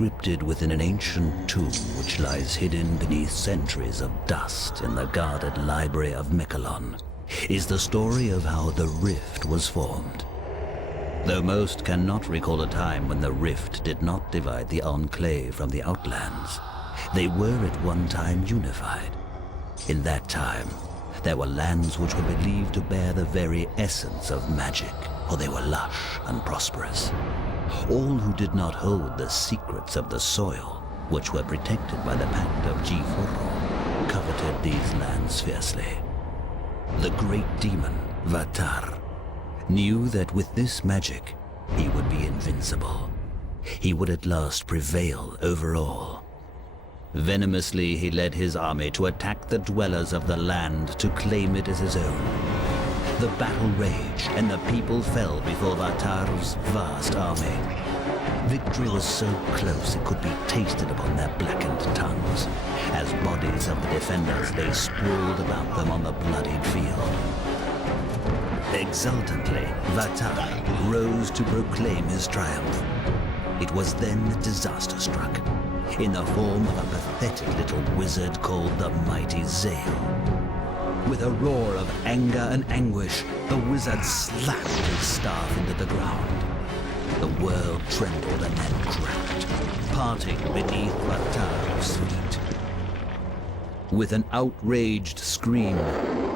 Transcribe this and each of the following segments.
encrypted within an ancient tomb which lies hidden beneath centuries of dust in the guarded library of Miquelon, is the story of how the Rift was formed. Though most cannot recall a time when the Rift did not divide the Enclave from the Outlands, they were at one time unified. In that time, there were lands which were believed to bear the very essence of magic, for they were lush and prosperous. All who did not hold the secrets of the soil, which were protected by the Pact of G4, coveted these lands fiercely. The great demon, Vatar, knew that with this magic, he would be invincible. He would at last prevail over all. Venomously, he led his army to attack the dwellers of the land to claim it as his own. The battle raged, and the people fell before Vatar's vast army. Victory was so close it could be tasted upon their blackened tongues. As bodies of the defenders lay sprawled about them on the bloodied field. Exultantly, Vatar rose to proclaim his triumph. It was then that disaster struck, in the form of a pathetic little wizard called the Mighty Zale. With a roar of anger and anguish, the wizard slapped his staff into the ground. The world trembled and then cracked, parting beneath Vatar's feet. With an outraged scream,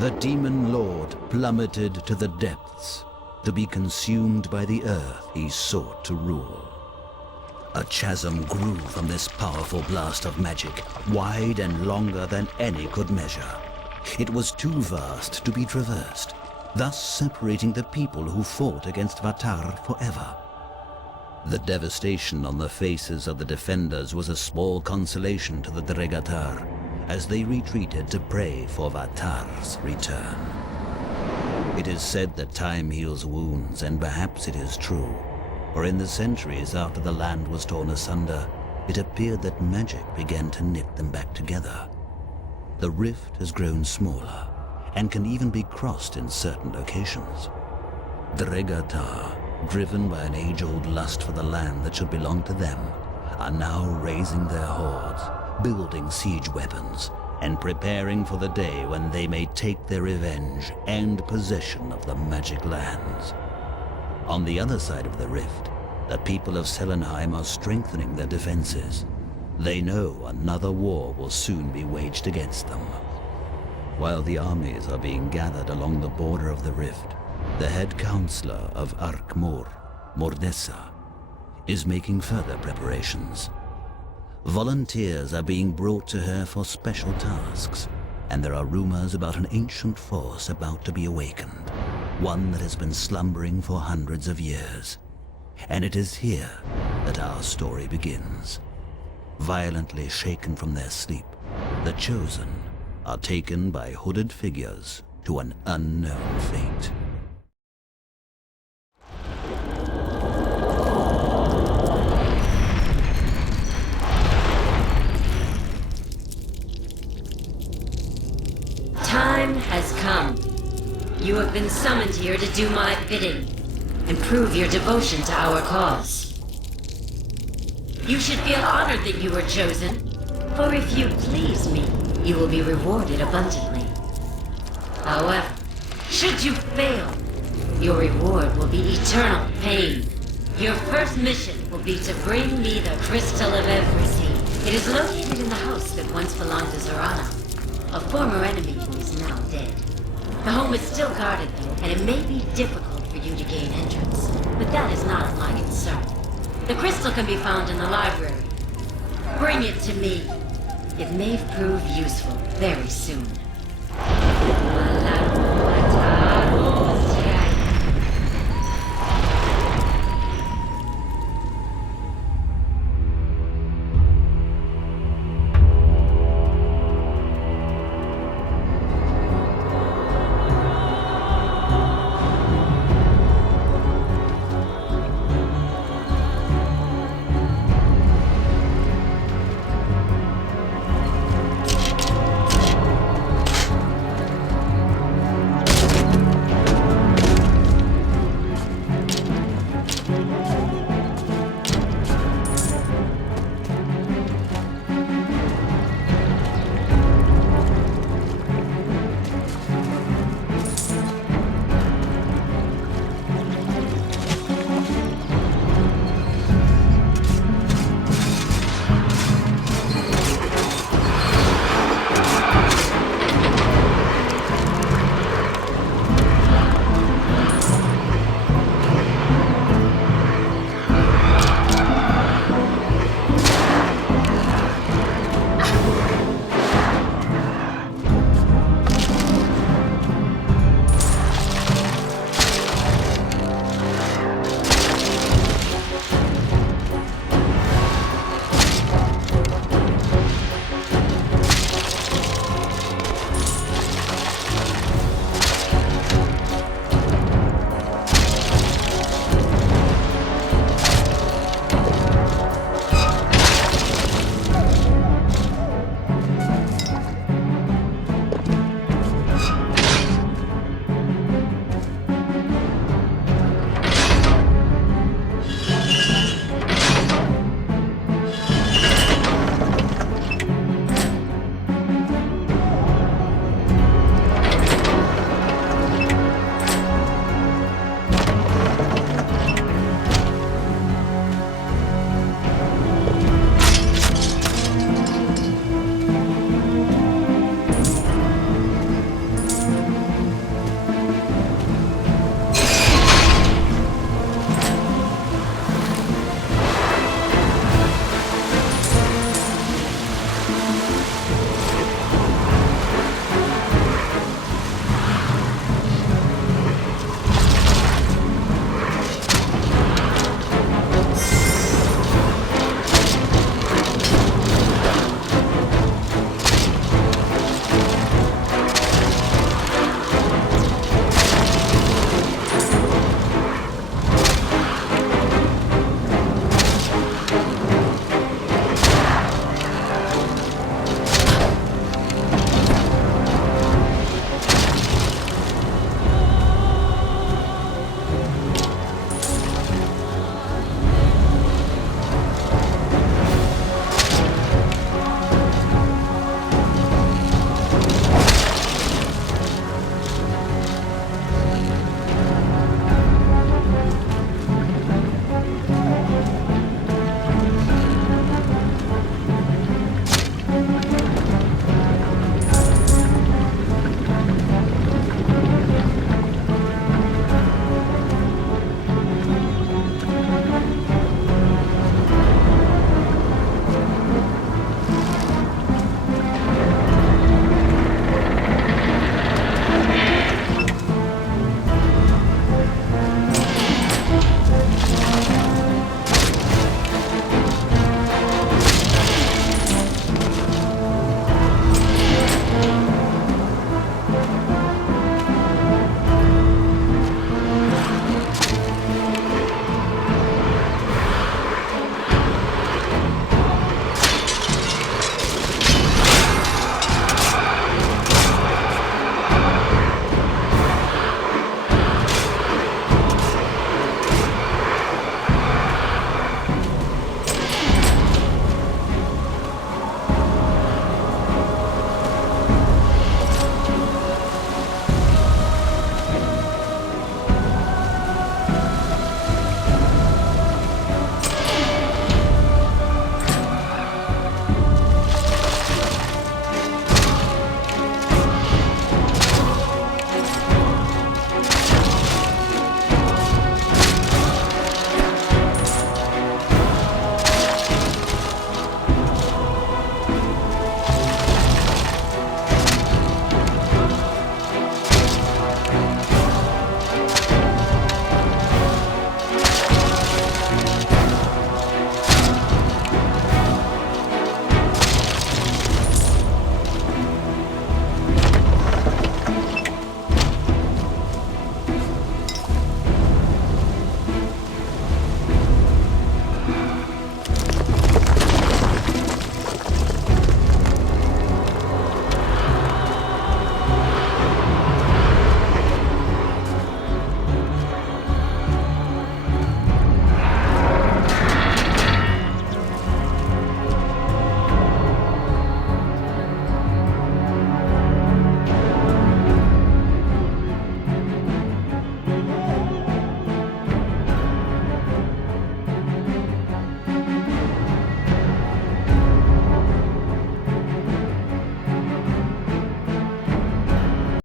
the demon lord plummeted to the depths, to be consumed by the earth he sought to rule. A chasm grew from this powerful blast of magic, wide and longer than any could measure. It was too vast to be traversed, thus separating the people who fought against Vatar forever. The devastation on the faces of the defenders was a small consolation to the Dregatar, as they retreated to pray for Vatar's return. It is said that time heals wounds, and perhaps it is true. For in the centuries after the land was torn asunder, it appeared that magic began to knit them back together. The rift has grown smaller, and can even be crossed in certain locations. The Dregatar, driven by an age-old lust for the land that should belong to them, are now raising their hordes, building siege weapons, and preparing for the day when they may take their revenge and possession of the magic lands. On the other side of the rift, the people of Selenheim are strengthening their defenses. They know another war will soon be waged against them. While the armies are being gathered along the border of the rift, the head counselor of Arkmor, Mordessa, is making further preparations. Volunteers are being brought to her for special tasks, and there are rumors about an ancient force about to be awakened, one that has been slumbering for hundreds of years. And it is here that our story begins. Violently shaken from their sleep, the Chosen are taken by hooded figures to an unknown fate. Time has come. You have been summoned here to do my bidding and prove your devotion to our cause. You should feel honored that you were chosen, for if you please me, you will be rewarded abundantly. However, should you fail, your reward will be eternal pain. Your first mission will be to bring me the Crystal of Everything. It is located in the house that once belonged to Zorana, a former enemy who is now dead. The home is still guarded, and it may be difficult for you to gain entrance, but that is not of my concern. The crystal can be found in the library. Bring it to me. It may prove useful very soon.